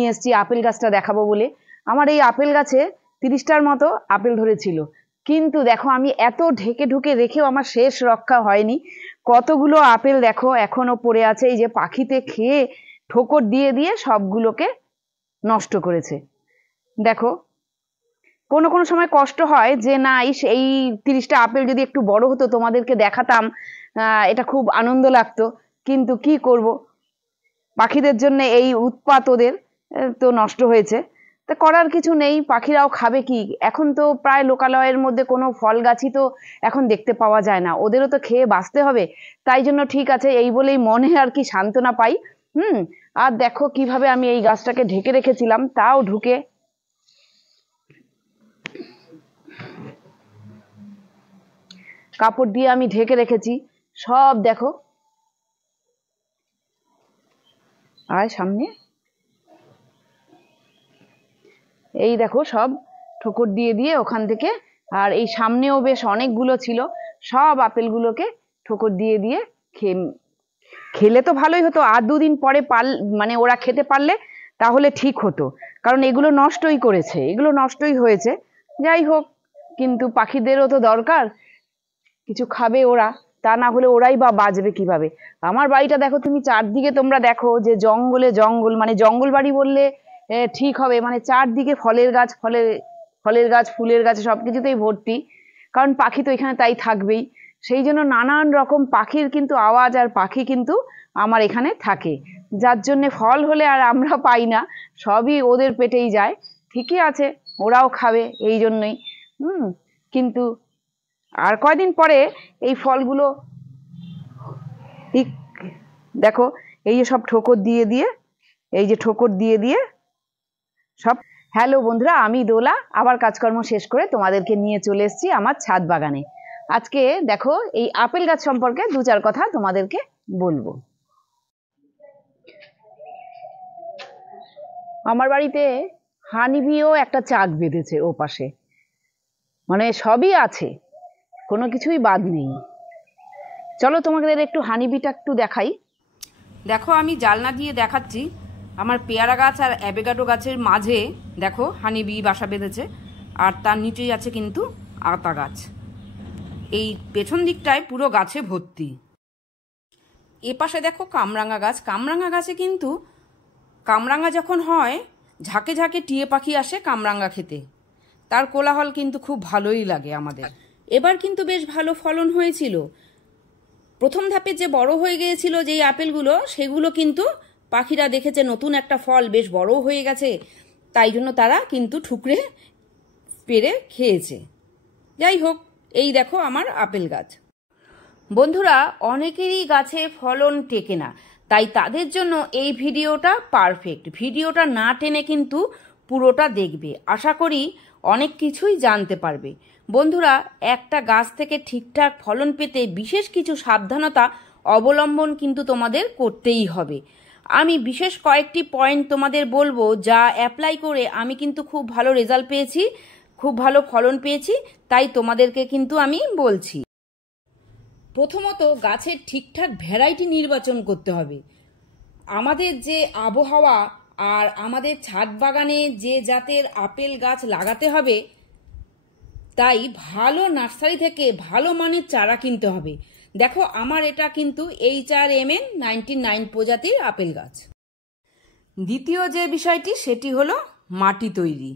নিয়ে এসেছি আপেল গাছটা দেখাবো বলে। আমার এই আপেল গাছে 30টার মতো আপেল ধরেছিল, কিন্তু দেখো আমি এত ঢেকে ঢুকে রেখেও আমার শেষ রক্ষা হয়নি। কতগুলো আপেল দেখো এখনো পড়ে আছে, এই যে পাখিতে খেয়ে ঠোকর দিয়ে দিয়ে সবগুলোকে নষ্ট করেছে। দেখো কোনো কোনো সময় কষ্ট হয় যে না এই 30টা আপেল যদি একটু বড় হতো তোমাদেরকে দেখাতাম, এটা খুব আনন্দ লাগতো, কিন্তু কি করব, পাখিদের জন্য এই উৎপাত ওদের, তো নষ্ট হয়েছে। তা করার কিছু নেই, পাখিরাও খাবে কি, এখন তো প্রায় লোকালয়ের মধ্যে কোনো ফল গাছই তো এখন দেখতে পাওয়া যায় না, ওদেরও তো খেয়ে বাঁচতে হবে। তাই জন্য ঠিক আছে এই বলেই মনে আর কি সান্ত্বনা পাই। আর দেখো কিভাবে আমি এই গাছটাকে ঢেকে রেখেছিলাম, তাও ঢুকে কাপড় দিয়ে আমি ঢেকে রেখেছি সব। দেখো আয় সামনে, এই দেখো সব ঠোকর দিয়ে দিয়ে ওখান থেকে, আর এই সামনেও বেশ অনেকগুলো ছিল, সব আপেলগুলোকে ঠোকর দিয়ে দিয়ে খেলে তো ভালোই হতো, আর 2 দিন পরে মানে ওরা খেতে পারলে তাহলে ঠিক হতো, কারণ এগুলো নষ্টই করেছে, এগুলো নষ্টই হয়েছে। যাই হোক, কিন্তু পাখিদেরও তো দরকার, কিছু খাবে ওরা, তা না হলে ওরাই বা বাঁচবে কিভাবে। আমার বাড়িটা দেখো তুমি, চারদিকে তোমরা দেখো যে জঙ্গলে জঙ্গল, মানে জঙ্গল বাড়ি বললে ঠিক হবে, মানে চারদিকে ফলের গাছ, ফলের গাছ, ফুলের গাছ, সবকিছুতেই ভর্তি, কারণ পাখি তো এখানে তাই থাকবেই। সেই জন্য নানান রকম পাখির কিন্তু আওয়াজ, আর পাখি কিন্তু আমার এখানে থাকে, যার জন্য ফল হলে আর আমরা পাই না, সবই ওদের পেটেই যায়। ঠিকই আছে, ওরাও খাবে এই জন্যই। কিন্তু আর কয়দিন পরে এই ফলগুলো দেখো, এই যে সব ঠোকর দিয়ে দিয়ে, এই যে ঠোকর দিয়ে দিয়ে সব। হ্যালো বন্ধুরা, আমি দোলা, আবার কাজকর্ম শেষ করে তোমাদেরকে নিয়ে চলে এসেছি আমার ছাদ বাগানে। আজকে দেখো এই আপেল গাছ সম্পর্কে 2-4 কথা তোমাদেরকে বলবো। আমার বাড়িতে হানিবিও একটা চাক বেঁধেছে ও পাশে, মানে সবই আছে, কোনো কিছুই বাদ নেই। চলো তোমাদের একটু হানিবিটা একটু দেখাই। দেখো আমি জানলা দিয়ে দেখাচ্ছি, আমার পেয়ারা গাছ আর অ্যাভোকাডো গাছের মাঝে দেখো হানিবি বাসা বেঁধেছে, আর তার নিচেই আছে কিন্তু আতা গাছ। এই পেছন দিকটায় পুরো গাছে ভর্তি। এ পাশে দেখো কামরাঙা গাছ, কামরাঙা গাছে কিন্তু কামরাঙা যখন হয় ঝাঁকে ঝাঁকে টিয়ে পাখি আসে কামরাঙা খেতে, তার কোলাহল কিন্তু খুব ভালোই লাগে আমাদের। এবার কিন্তু বেশ ভালো ফলন হয়েছিল। প্রথম ধাপে যে বড় হয়ে গিয়েছিল যেই আপেলগুলো, সেগুলো কিন্তু পাখিরা দেখেছে নতুন একটা ফল বেশ বড় হয়ে গেছে, তাই জন্য তারা কিন্তু ঠুকরে পেরে খেয়েছে। যাই হোক, এই দেখো আমার আপেল গাছ। বন্ধুরা, অনেকেরই গাছে ফলন টেকে না, তাই তাদের জন্য এই ভিডিওটা পারফেক্ট। ভিডিওটা না টেনে কিন্তু পুরোটা দেখবে, আশা করি অনেক কিছুই জানতে পারবে। বন্ধুরা, একটা গাছ থেকে ঠিকঠাক ফলন পেতে বিশেষ কিছু সাবধানতা অবলম্বন কিন্তু তোমাদের করতেই হবে। আমি বিশেষ কয়েকটি পয়েন্ট তোমাদের বলবো, যা অ্যাপ্লাই করে আমি কিন্তু খুব ভালো রেজাল্ট পেয়েছি, খুব ভালো ফলন পেয়েছি, তাই তোমাদেরকে কিন্তু আমি বলছি। প্রথমত, গাছের ঠিকঠাক ভ্যারাইটি নির্বাচন করতে হবে। আমাদের যে আবহাওয়া আর আমাদের ছাদ বাগানে যে জাতের আপেল গাছ লাগাতে হবে, তাই ভালো নার্সারি থেকে ভালো মানের চারা কিনতে হবে। দেখো আমার এটা কিন্তু HRMN 99 প্রজাতির আপেল গাছ। দ্বিতীয় যে বিষয়টি সেটি হলো মাটি তৈরি,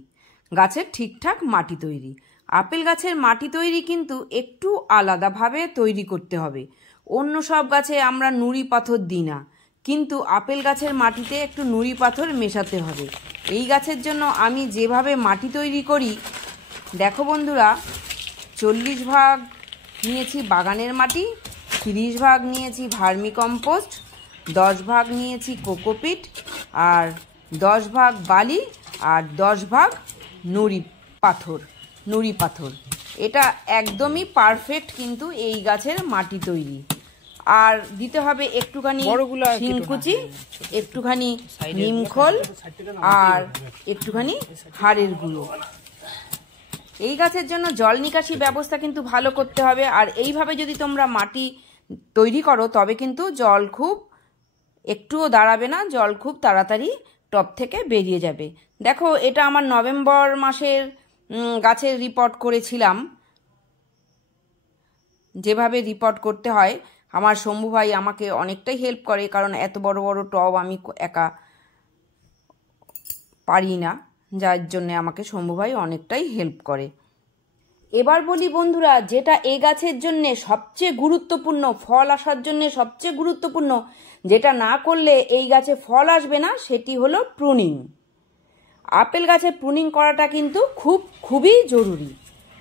গাছের ঠিকঠাক মাটি তৈরি। আপেল গাছের মাটি তৈরি কিন্তু একটু আলাদাভাবে তৈরি করতে হবে। অন্য সব গাছে আমরা নুড়ি পাথর দিই না, কিন্তু আপেল গাছের মাটিতে একটু নুড়ি পাথর মেশাতে হবে। এই গাছের জন্য আমি যেভাবে মাটি তৈরি করি, দেখো বন্ধুরা, 40 ভাগ নিয়েছি বাগানের মাটি, 30 ভাগ নিয়েছি ভার্মি কম্পোস্ট, 10 ভাগ নিয়েছি কোকোপিট, আর 10 ভাগ বালি, আর 10 ভাগ নুড়ি পাথর। এটা একদমই পারফেক্ট কিন্তু এই গাছের মাটি তৈরি। আর দিতে হবে একটুখানি শিংকুচি, একটুখানি নিমখোল, আর একটুখানি হাড়ের গুঁড়ো। এই গাছের জন্য জল নিকাশি ব্যবস্থা কিন্তু ভালো করতে হবে, আর এইভাবে যদি তোমরা মাটি তৈরি করো তবে কিন্তু জল খুব একটুও দাঁড়াবে না, জল খুব তাড়াতাড়ি টব থেকে বেরিয়ে যাবে। দেখো, এটা আমার নভেম্বর মাসের গাছের রিপোর্ট করেছিলাম। যেভাবে রিপোর্ট করতে হয়, আমার শম্ভু ভাই আমাকে অনেকটাই হেল্প করে, কারণ এত বড় বড় টব আমি একা পারি না, যার জন্যে আমাকে শম্ভু ভাই অনেকটাই হেল্প করে। এবার বলি বন্ধুরা, যেটা এই গাছের জন্যে সবচেয়ে গুরুত্বপূর্ণ, ফল আসার জন্যে সবচেয়ে গুরুত্বপূর্ণ, যেটা না করলে এই গাছে ফল আসবে না, সেটি হলো প্রুনিং। আপেল গাছে প্রুনিং করাটা কিন্তু খুবই জরুরি।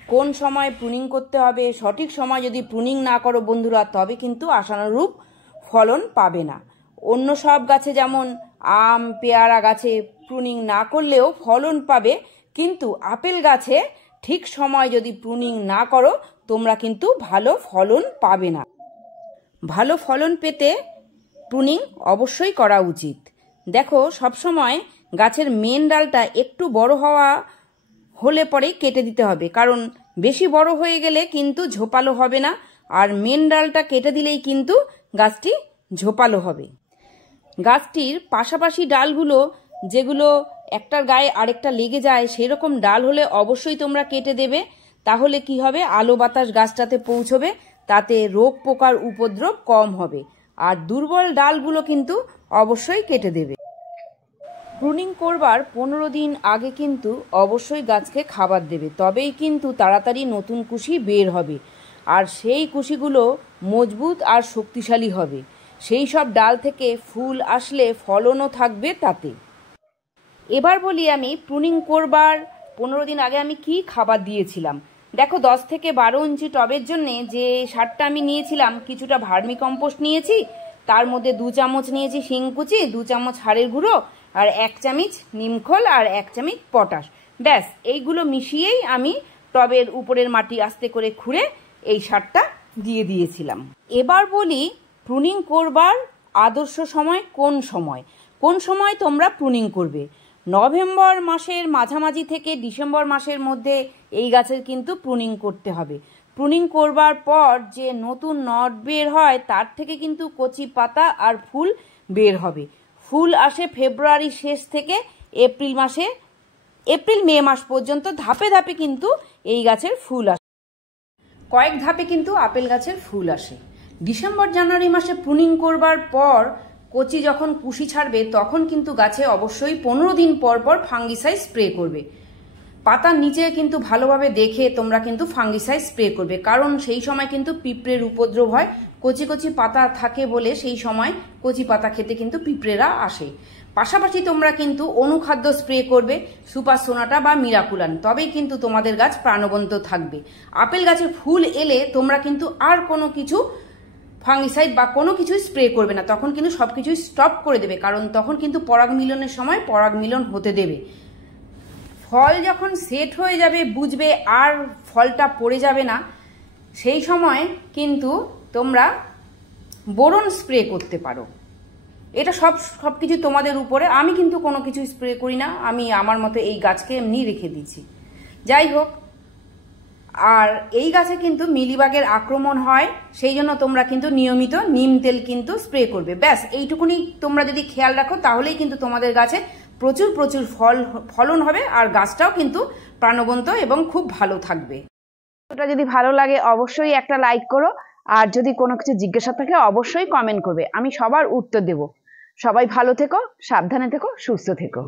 কোন সময় প্রুনিং করতে হবে, সঠিক সময় যদি প্রুনিং না করো বন্ধুরা, তবে কিন্তু আশানুরূপ ফলন পাবে না। অন্য সব গাছে যেমন আম, পেয়ারা গাছে প্রুনিং না করলেও ফলন পাবে, কিন্তু আপেল গাছে ঠিক সময় যদি প্রুনিং না করো, তোমরা কিন্তু ভালো ফলন পাবে না। ভালো ফলন পেতে প্রুনিং অবশ্যই করা উচিত। দেখো, সবসময় গাছের মেন ডালটা একটু বড় হলে পরেই কেটে দিতে হবে, কারণ বেশি বড় হয়ে গেলে কিন্তু ঝোপালো হবে না, আর মেন ডালটা কেটে দিলেই কিন্তু গাছটি ঝোপালো হবে। গাছটির পাশাপাশি ডালগুলো, যেগুলো একটার গায়ে আরেকটা লেগে যায়, সেরকম ডাল হলে অবশ্যই তোমরা কেটে দেবে। তাহলে কি হবে, আলো বাতাস গাছটাতে পৌঁছবে, তাতে রোগ পোকার উপদ্রব কম হবে। আর দুর্বল ডালগুলো কিন্তু অবশ্যই কেটে দেবে। প্রুনিং করবার 15 দিন আগে কিন্তু অবশ্যই গাছকে খাবার দেবে, তবেই কিন্তু তাড়াতাড়ি নতুন কুশি বের হবে, আর সেই কুশিগুলো মজবুত আর শক্তিশালী হবে। সেই সব ডাল থেকে ফুল আসলে ফলনও থাকবে তাতে। এবার বলি আমি প্রুনিং করবার 15 দিন আগে আমি কি খাবার দিয়েছিলাম। দেখো, 10 থেকে 12 ইঞ্চি টবের জন্যে যে সারটা আমি নিয়েছিলাম, কিছুটা ভার্মি কম্পোস্ট নিয়েছি, তার মধ্যে 2 চামচ নিয়েছি শিংকুচি, 2 চামচ হাড়ের গুঁড়ো, আর 1 চামচ নিমখোল, আর 1 চামচ পটাশ। ব্যাস, এইগুলো মিশিয়েই আমি টবের উপরের মাটি আস্তে করে খুঁড়ে এই সারটা দিয়ে দিয়েছিলাম। এবার বলি প্রুনিং করবার আদর্শ সময় কোন সময় তোমরা প্রুনিং করবে। নভেম্বর মাসের মাঝামাঝি থেকে ডিসেম্বর মাসের মধ্যে এই গাছের কিন্তু প্রুনিং করতে হবে। প্রুনিং করবার পর যে নতুন নট বের হয়, তার থেকে কিন্তু কচি পাতা আর ফুল বের হবে। ফুল আসে ফেব্রুয়ারি শেষ থেকে এপ্রিল মে মাস পর্যন্ত, ধাপে ধাপে কিন্তু এই গাছের ফুল আসে। কয়েক ধাপে কিন্তু আপেল গাছের ফুল আসে। ডিসেম্বর জানুয়ারি মাসে প্রুনিং করবার পর কচি যখন কুশি ছাড়বে, তখন কিন্তু গাছে অবশ্যই 15 দিন পর পর ফাঙ্গিসাইড স্প্রে করবে। পাতার নিচে কিন্তু ভালোভাবে দেখে তোমরা কিন্তু ফাঙ্গিসাইড স্প্রে করবে, কারণ সেই সময় কিন্তু পিঁপড়ের উপদ্রব হয়। কচি কচি পাতা থাকে বলে সেই সময় কচি পাতা খেতে কিন্তু পিঁপড়েরা আসে। পাশাপাশি তোমরা কিন্তু অনুখাদ্য স্প্রে করবে, সুপার সোনাটা বা মিরাকুলান, তবেই কিন্তু তোমাদের গাছ প্রাণবন্ত থাকবে। আপেল গাছে ফুল এলে তোমরা কিন্তু আর কোনো কিছু ফাঙ্গিসাইড বা কোনো কিছুই স্প্রে করবে না, তখন কিন্তু সব কিছুই স্টপ করে দেবে, কারণ তখন কিন্তু পরাগ মিলনের সময় পরাগ মিলন হতে দেবে। ফল যখন সেট হয়ে যাবে, বুঝবে আর ফলটা পড়ে যাবে না, সেই সময় কিন্তু তোমরা বোরন স্প্রে করতে পারো। এটা সব কিছু তোমাদের উপরে। আমি কিন্তু কোনো কিছু স্প্রে করি না, আমি আমার মতো এই গাছকে এমনি রেখে দিচ্ছি। যাই হোক, আর এই গাছে কিন্তু মিলিবাগের আক্রমণ হয়, সেই জন্য তোমরা কিন্তু নিয়মিত নিম তেল কিন্তু স্প্রে করবে। ব্যাস, এইটুকুনি তোমরা যদি খেয়াল রাখো, তাহলেই কিন্তু তোমাদের গাছে প্রচুর ফলন হবে, আর গাছটাও কিন্তু প্রাণবন্ত এবং খুব ভালো থাকবে। ওটা যদি ভালো লাগে অবশ্যই একটা লাইক করো, আর যদি কোনো কিছু জিজ্ঞাসা থাকে অবশ্যই কমেন্ট করবে, আমি সবার উত্তর দেব। সবাই ভালো থেকো, সাবধানে থেকো, সুস্থ থেকো।